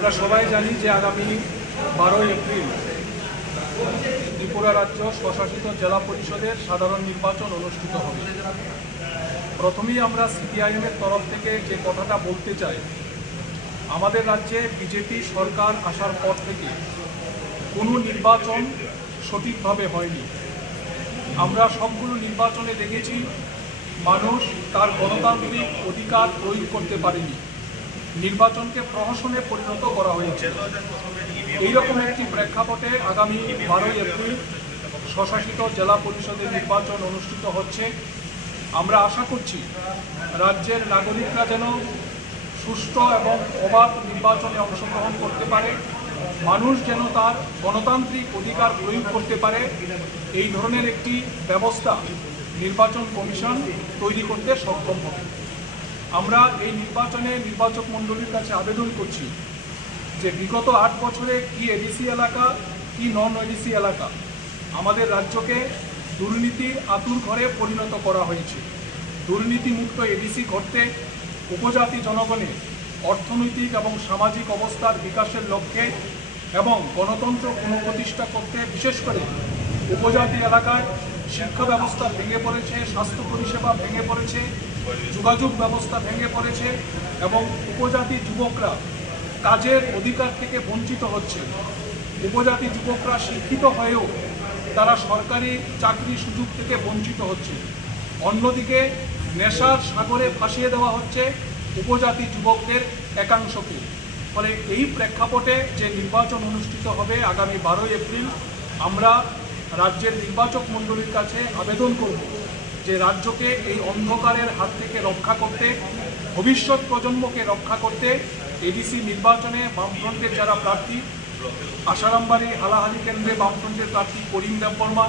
আমরা সবাই জানি যে আগামী 12 এপ্রিল ত্রিপুরা রাজ্য স্বশাসিত জেলা পরিষদের সাধারণ নির্বাচন অনুষ্ঠিত হবে। প্রথমেই আমরা সিপিআইএমের তরফ থেকে যে কথাটা বলতে চাই, আমাদের রাজ্যে বিজেপি সরকার আসার পর থেকে কোনো নির্বাচন সঠিকভাবে হয়নি। আমরা সবগুলো নির্বাচনে দেখেছি মানুষ তার গণতান্ত্রিক অধিকার প্রয়োগ করতে পারেনি, নির্বাচনকে প্রহসনে পরিণত করা হয়েছে। এইরকম একটি প্রেক্ষাপটে আগামী 12 এপ্রিল স্বশাসিত জেলা পরিষদের নির্বাচন অনুষ্ঠিত হচ্ছে। আমরা আশা করছি রাজ্যের নাগরিকরা যেন সুষ্ঠু এবং অবাধ নির্বাচনে অংশগ্রহণ করতে পারে, মানুষ যেন তার গণতান্ত্রিক অধিকার প্রয়োগ করতে পারে, এই ধরনের একটি ব্যবস্থা নির্বাচন কমিশন তৈরি করতে সক্ষম হবে। আমরা এই নির্বাচনে নির্বাচক মণ্ডলীর কাছে আবেদন করছি যে বিগত 8 বছরে কি এডিসি এলাকা কি নন এডিসি এলাকা আমাদের রাজ্যকে দুর্নীতির আতুর ঘরে পরিণত করা হয়েছে। দুর্নীতিমুক্ত এডিসি করতে উপজাতি জনগণের অর্থনৈতিক এবং সামাজিক অবস্থার বিকাশের লক্ষ্যে এবং গণতন্ত্র পুনঃপ্রতিষ্ঠা করতে বিশেষ করে উপজাতি এলাকায় শিক্ষা ব্যবস্থা ভেঙে পড়েছে, স্বাস্থ্য পরিষেবা ভেঙে পড়েছে, যোগাযোগ ব্যবস্থা ভেঙে পড়েছে এবং উপজাতি যুবকরা কাজের অধিকার থেকে বঞ্চিত হচ্ছে। উপজাতি যুবকরা শিক্ষিত হয়েও তারা সরকারি চাকরি সুযোগ থেকে বঞ্চিত হচ্ছে। অন্যদিকে নেশার সাগরে ভাসিয়ে দেওয়া হচ্ছে উপজাতি যুবকদের একাংশকে। ফলে এই প্রেক্ষাপটে যে নির্বাচন অনুষ্ঠিত হবে আগামী 12 এপ্রিল, আমরা রাজ্যের নির্বাচক মণ্ডলীর কাছে আবেদন করব যে রাজ্যকে এই অন্ধকারের হাত থেকে রক্ষা করতে, ভবিষ্যৎ প্রজন্মকে রক্ষা করতে এডিসি নির্বাচনে বামফ্রন্টের যারা প্রার্থী, আসারামবাড়ি হালাহালি কেন্দ্রে বামফ্রন্টের প্রার্থী করিম দেববর্মা,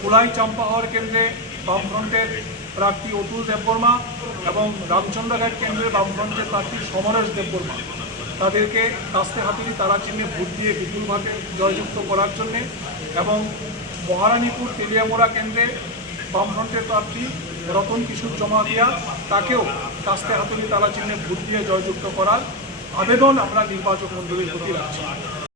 কুলাই চাম্পাহর কেন্দ্রে বামফ্রন্টের প্রার্থী অতুল দেববর্মা এবং রামচন্দ্রঘাট কেন্দ্রে বামফ্রন্টের প্রার্থী সমরেশ দেববর্মা, তাদেরকে কাস্তে হাতুড়ি তারা চিহ্নে ভোট দিয়ে বিপুলভাবে জয়যুক্ত করার জন্যে এবং মহারানীপুর তেলিয়ামোড়া কেন্দ্রে বামফ্রন্টের প্রার্থী রতন কিশোর জমাতিয়া, তাকেও কাস্তে হাতুড়ি তারা চিহ্নে ভোট দিয়ে জয়যুক্ত করার আবেদন আমরা নির্বাচক মণ্ডলীর প্রতি রাখছি।